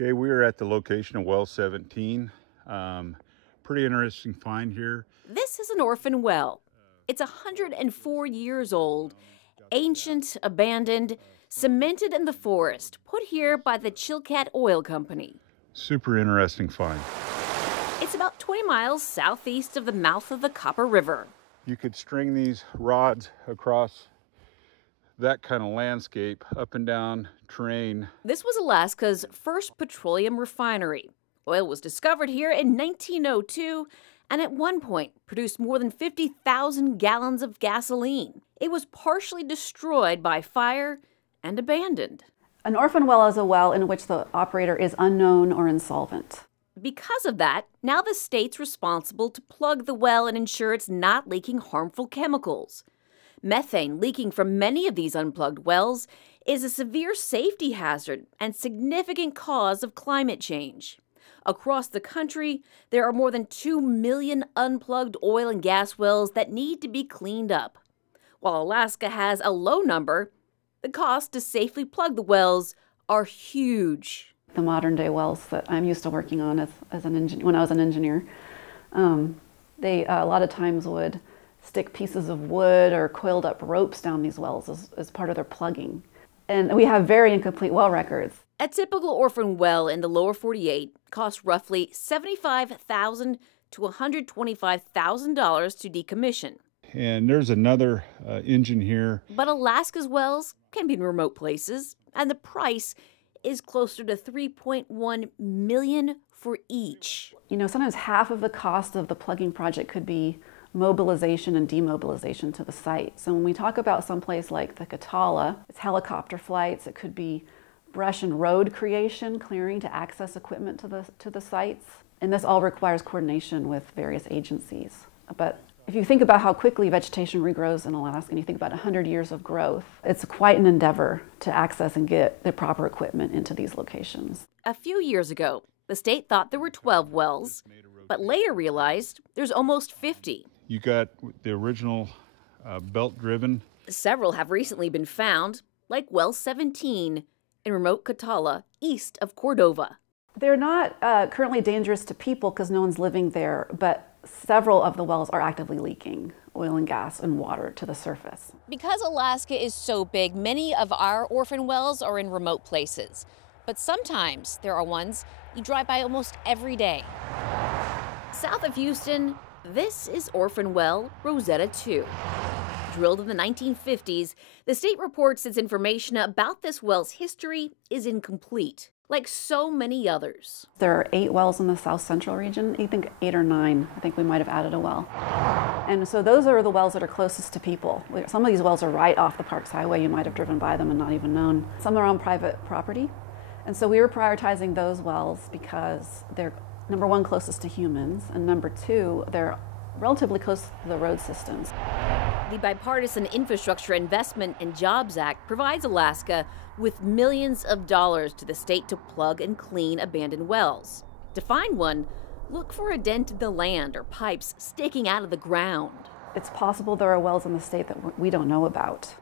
Okay, we are at the location of well 17. Pretty interesting find here. This is an orphan well. It's 104 years old, ancient, abandoned, cemented in the forest, put here by the Chilkat Oil Company. Super interesting find. It's about 20 miles southeast of the mouth of the Copper River. You could string these rods across that kind of landscape, up and down terrain. This was Alaska's first petroleum refinery. Oil was discovered here in 1902 and at one point produced more than 50,000 gallons of gasoline. It was partially destroyed by fire and abandoned. An orphan well is a well in which the operator is unknown or insolvent. Because of that, now the state's responsible to plug the well and ensure it's not leaking harmful chemicals. Methane leaking from many of these unplugged wells is a severe safety hazard and significant cause of climate change. Across the country, there are more than 2 million unplugged oil and gas wells that need to be cleaned up. While Alaska has a low number, the costs to safely plug the wells are huge. The modern day wells that I'm used to working on as an engineer, when I was an engineer, they a lot of times would stick pieces of wood or coiled up ropes down these wells as part of their plugging. And we have very incomplete well records. A typical orphan well in the lower 48 costs roughly $75,000 to $125,000 to decommission. And there's another engine here. But Alaska's wells can be in remote places, and the price is closer to $3.1 million for each. You know, sometimes half of the cost of the plugging project could be mobilization and demobilization to the site. So when we talk about someplace like the Katalla, it's helicopter flights, it could be brush and road creation, clearing to access equipment to the sites. And this all requires coordination with various agencies. But if you think about how quickly vegetation regrows in Alaska, and you think about 100 years of growth, it's quite an endeavor to access and get the proper equipment into these locations. A few years ago, the state thought there were 12 wells, but later realized there's almost 50. You got the original belt-driven. Several have recently been found, like well 17 in remote Katalla, east of Cordova. They're not currently dangerous to people because no one's living there, but several of the wells are actively leaking oil and gas and water to the surface. Because Alaska is so big, many of our orphan wells are in remote places. But sometimes there are ones you drive by almost every day. South of Houston, this is orphan well Rosetta 2. Drilled in the 1950s, the state reports its information about this well's history is incomplete, like so many others. There are 8 wells in the south central region. I think 8 or 9. I think we might have added a well. And so those are the wells that are closest to people. Some of these wells are right off the Parks Highway. You might have driven by them and not even known. Some are on private property. And so we were prioritizing those wells because they're, number one, closest to humans, and number two, they're relatively close to the road systems. The Bipartisan Infrastructure Investment and Jobs Act provides Alaska with millions of dollars to the state to plug and clean abandoned wells. To find one, look for a dent in the land or pipes sticking out of the ground. It's possible there are wells in the state that we don't know about.